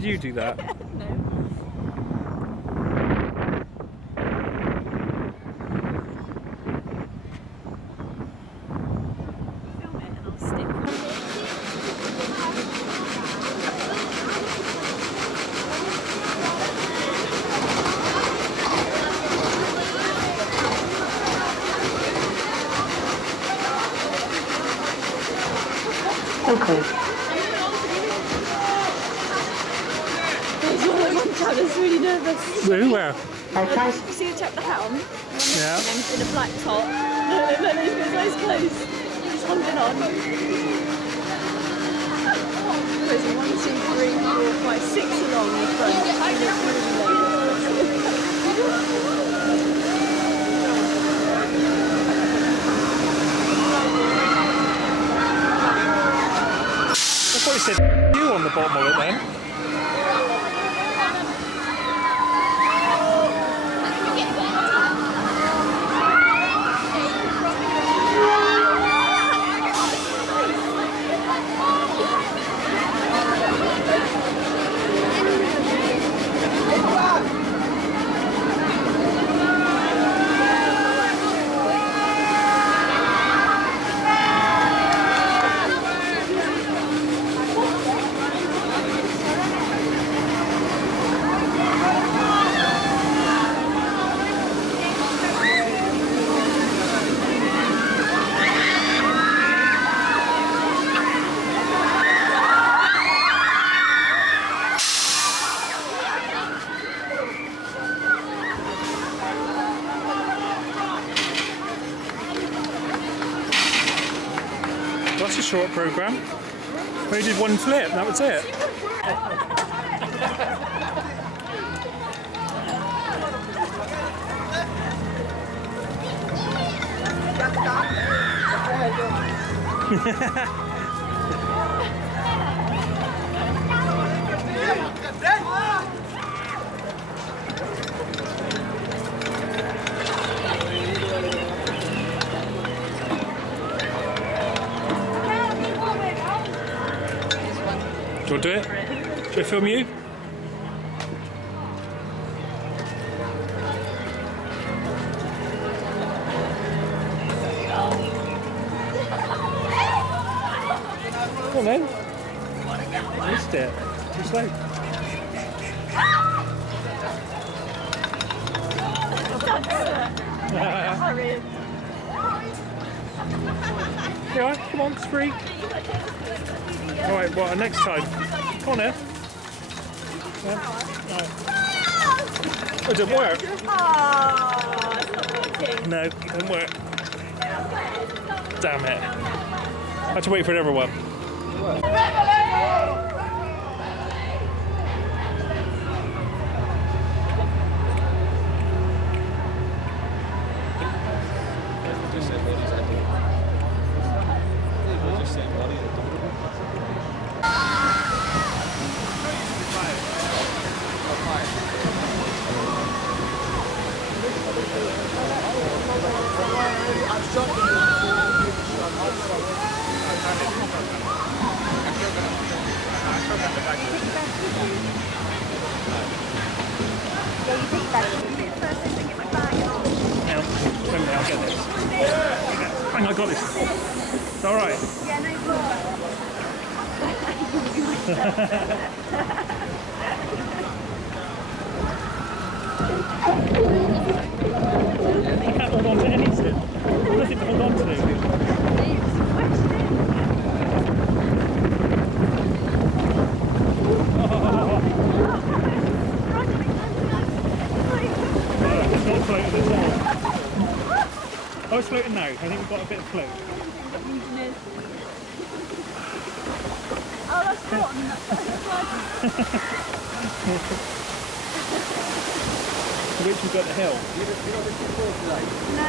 Did you do that? No. Film it and I'll stick. Okay. That's really nervous. Who? Where? Okay. You see the chap with the hat on? Yeah. And he's in a black top. And then he's got his eyes closed. He's holding on. There's 1, 2, 3, 4, 5, 6 along the front. And it's really I thought you said you on the bottom of it then. That's a short programme. We did one flip, that was it. Do you want to do it? Should I film you? Come on then. Missed it. Too slow. Yeah, come on, it's free. Alright, what, next time? Come on then. Oh, it didn't work. Oh, it's not working. No, it didn't work. Damn it. I had to wait for another one. I'll get this. Hang on, I got this. It's alright. Yeah, no You can't hold on to anything. Nothing to hold on to. It's not floating at all. Oh, it's floating now. I think we've got a bit of float. Oh, that's fun. Which we've got the hill. No,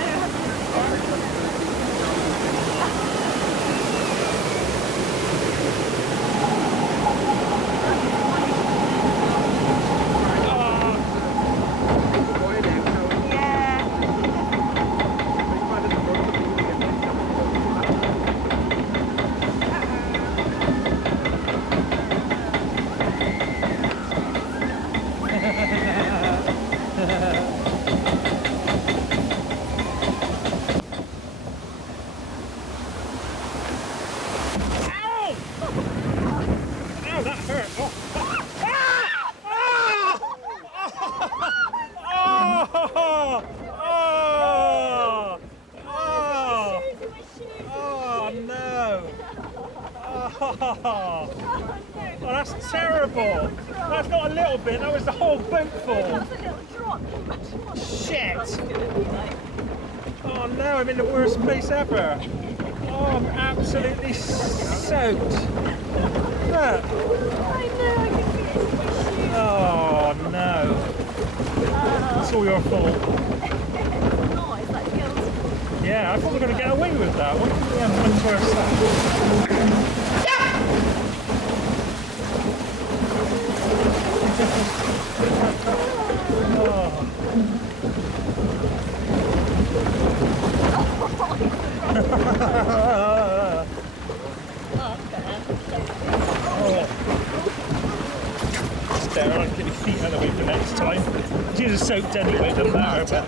that hurt. Oh. Oh no! Oh, that's terrible. That's not a little bit. That was the whole boatful. Shit! Oh no! I'm in the worst place ever. Oh, I'm absolutely soaked. Look. Oh no! It's all your fault. Yeah, I thought we were going to get away with that. Why couldn't we have one to ourselves? There, I'll get your feet out of the way for next time. These are soaked anyway, doesn't matter. But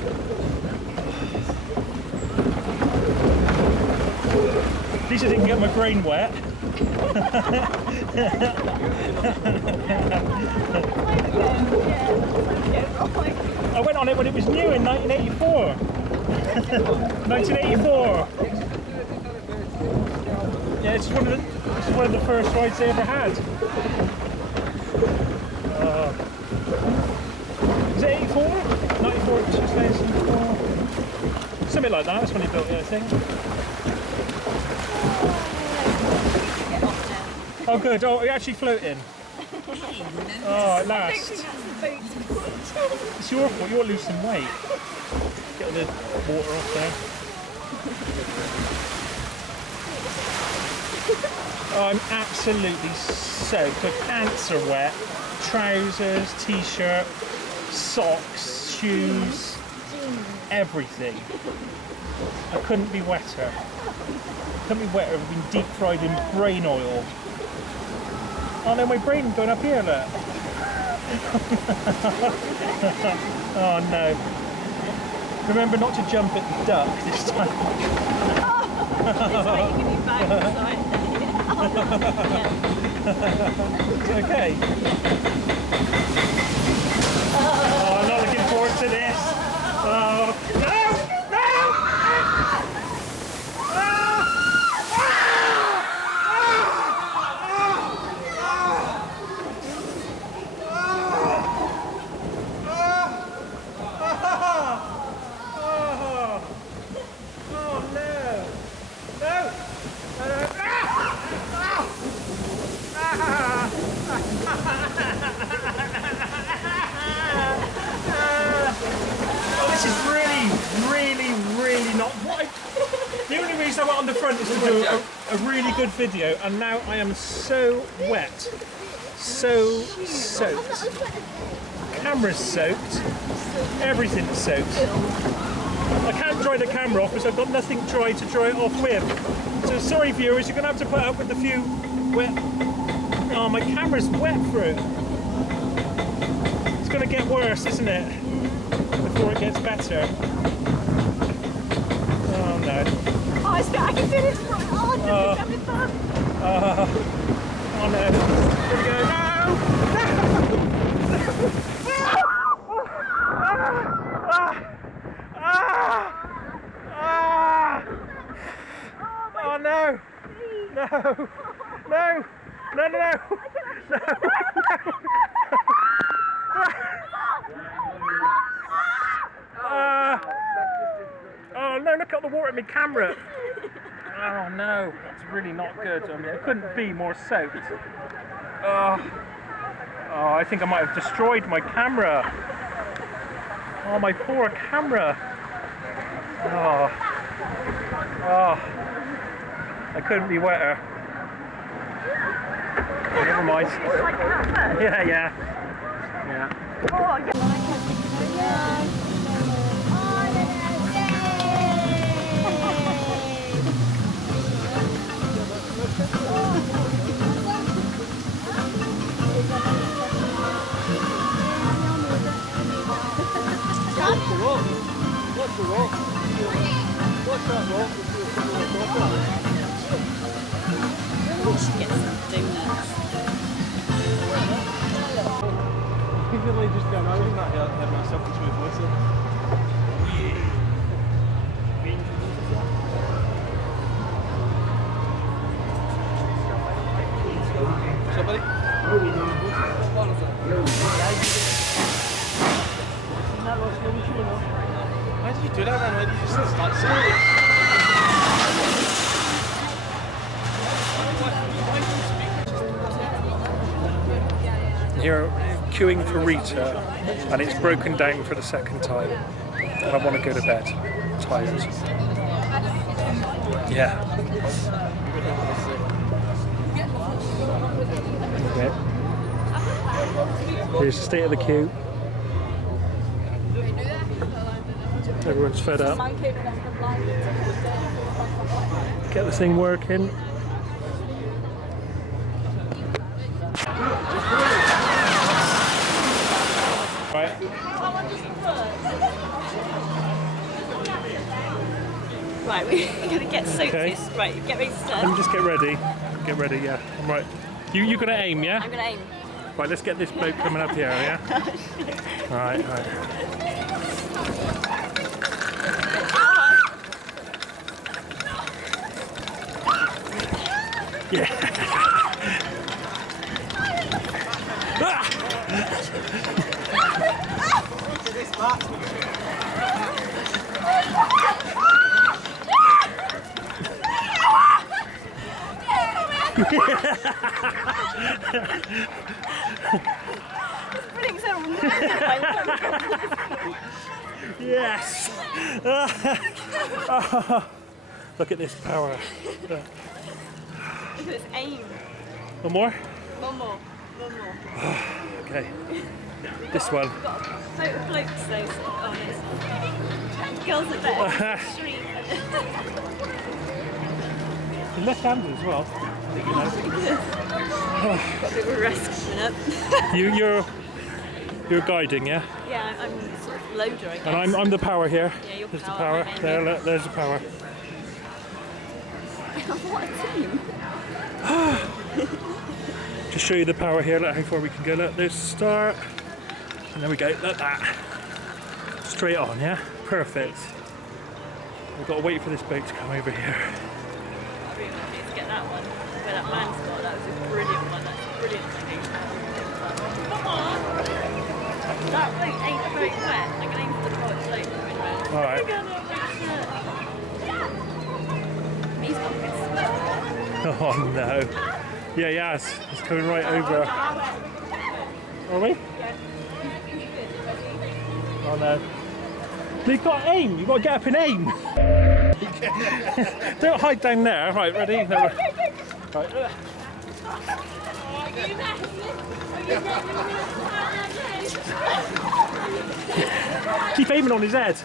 at least I didn't get my brain wet. I went on it when it was new in 1984. 1984. Yeah, it's one of the first rides they ever had. Is it 84? 94, 2004? Something like that, that's when he built it, I think. Oh good, oh, you're actually floating. Oh, at last. It's your fault, you're losing weight. Get all the water off there. Oh, I'm absolutely soaked. My pants are wet. Trousers, t-shirt, socks, shoes, everything. I couldn't be wetter. Couldn't be wetter. I've been deep fried in brain oil. Oh no, my brain going up here, look. Oh no. Remember not to jump at the duck this time. Okay. Oh, I'm not looking forward to this. Oh, no! No! The only reason I went on the front is to do a really good video, and now I am so wet, so soaked. Camera's soaked, everything's soaked. I can't dry the camera off because I've got nothing dry to dry it off with. So sorry viewers, you're going to have to put up with a few wet... Oh, my camera's wet through. It's going to get worse, isn't it? Before it gets better. Oh no. Oh, I can feel it. Oh no. Here we go. Oh no. No. No. No, no, no. No. Oh no, look at the water in my camera. Oh no, that's really not good. I mean, it couldn't be more soaked. Oh, I think I might have destroyed my camera. Oh, my poor camera. Oh, I couldn't be wetter. Oh, never mind. Yeah. yeah. What's the rock? What's that rock? We should get some donuts. really just going over that here and myself to smooth whistle. What's up, buddy? Why did you do that, man? Why did you just start singing? Here, queuing for Rita, and it's broken down for the second time. And I want to go to bed. Tired. Yeah. Okay. Here's the state of the queue. Everyone's fed up. Get the thing working. Right. Right, we're gonna get soaked. Okay. Right, get ready to start. Let me just get ready. Get ready, yeah. I'm right. You're gonna aim, yeah? I'm gonna aim. Right, let's get this boat coming up here, yeah? Alright, alright. Yeah. Yes! Look at this power. Look at this aim. One more? One more. One more. Okay. This one. Got a photo of blokes though. Oh, no. Girls are better. Street. You're left-handed as well. You know. Got a bit of a rest coming up. You're guiding, yeah? Yeah, I'm sort of loader, I guess. And I'm the power here. Yeah, you're There's the power, power. I'm There, aiming. there's the power. What a team. Just show you the power here. Look how far we can go. Look, there's the start. And there we go. Look that. Straight on, yeah? Perfect. We've got to wait for this boat to come over here. I really want you to get that one. Where that man's got, that was a brilliant one. That's a brilliant thing. Come on! That boat ain't very wet. I'm going to aim for the boat slope. Alright. He's got good smell. Oh no. Yeah, yes. It's coming right over. Are we? Oh no. You've got to aim. You've got to get up and aim. Don't hide down there. Right, ready? No, right. Keep aiming on his head.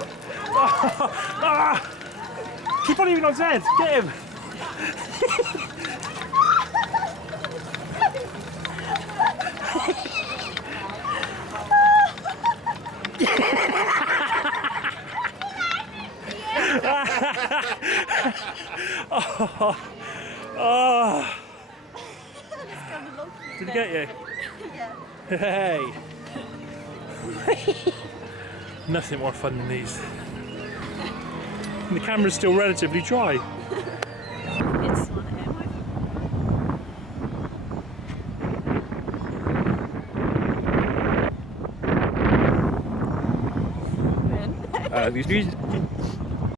Keep on aiming on his head. Get him. Oh. Did he get you? Yeah. Hey. Nothing more fun than these. And the camera's still relatively dry. It's on These